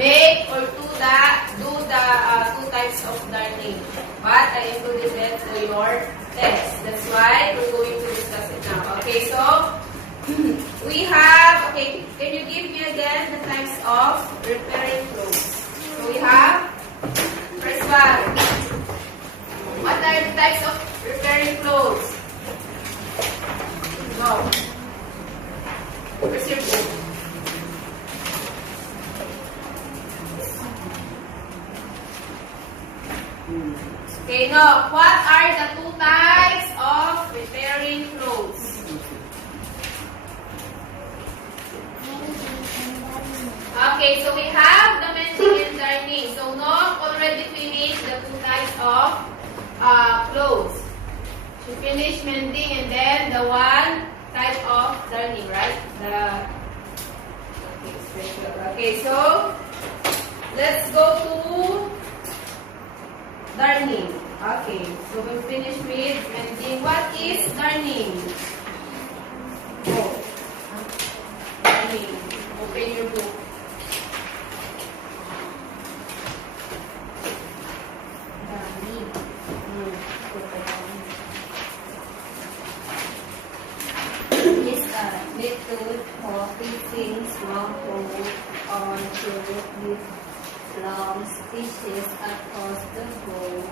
make or do the two types of darning. But I included that to your test. That's why we're going to discuss it now. Okay, so we have, okay, can you give me again the types of repairing clothes? So we have, first one, what are the types of repairing clothes? Go. Where's your book? Okay, no. What are the two types of repairing clothes? Okay, so we have the mending and darning. So Nook already finished the two types of clothes. She finished mending and then the one type of darning, right? Okay, so let's go to darning. Okay, so we finished with mending. What is darning? Oh, darning. Open your book. Method of fixing small holes on clothes with long stitches across the hole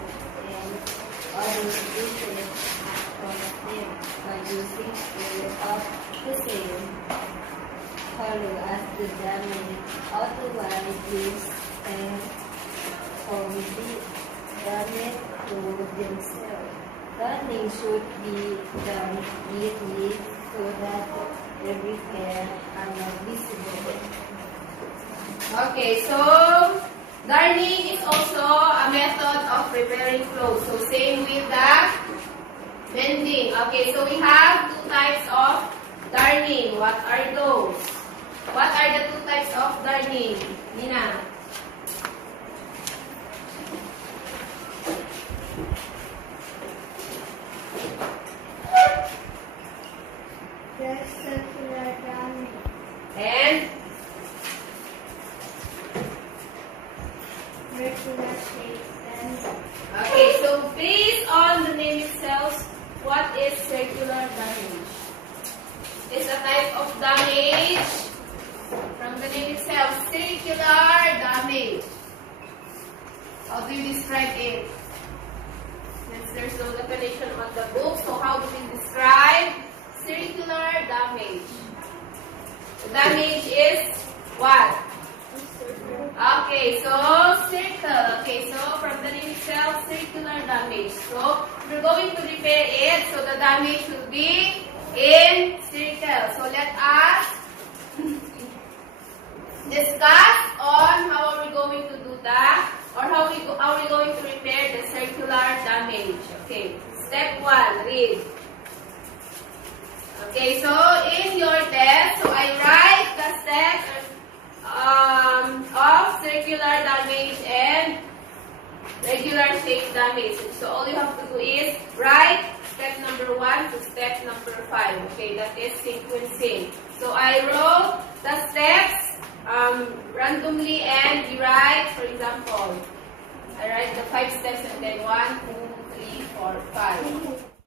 and other stitches across them by using thread of the same color as the damage. Otherwise, use and complete damage to themselves. Darning should be done neatly so that the repairs are not visible. Okay, so darning is also a method of repairing clothes. So same with the mending. Okay, so we have two types of darning. What are those? What are the two types of darning? Nina? There's circular darning And regular shape and okay, so based on the name itself, what is circular damage? It's a type of damage from the name itself, circular damage. How do you describe it? Since there's no definition on the book, so how do we describe circular damage? The damage is what? Okay, so circle. Okay, so from the name itself, circular damage. So we're going to repair it. So the damage will be in circle. So let us discuss on how are we going to do that, or how are we going to repair the circular damage. Okay, step 1, read. Okay, so in your test, so I write the steps of circular damage and regular shape damage. So all you have to do is write step number 1 to step number 5. Okay, that is sequencing. So I wrote the steps randomly, and you write, for example, I write the 5 steps and then 1, 2, 3, 4, 5.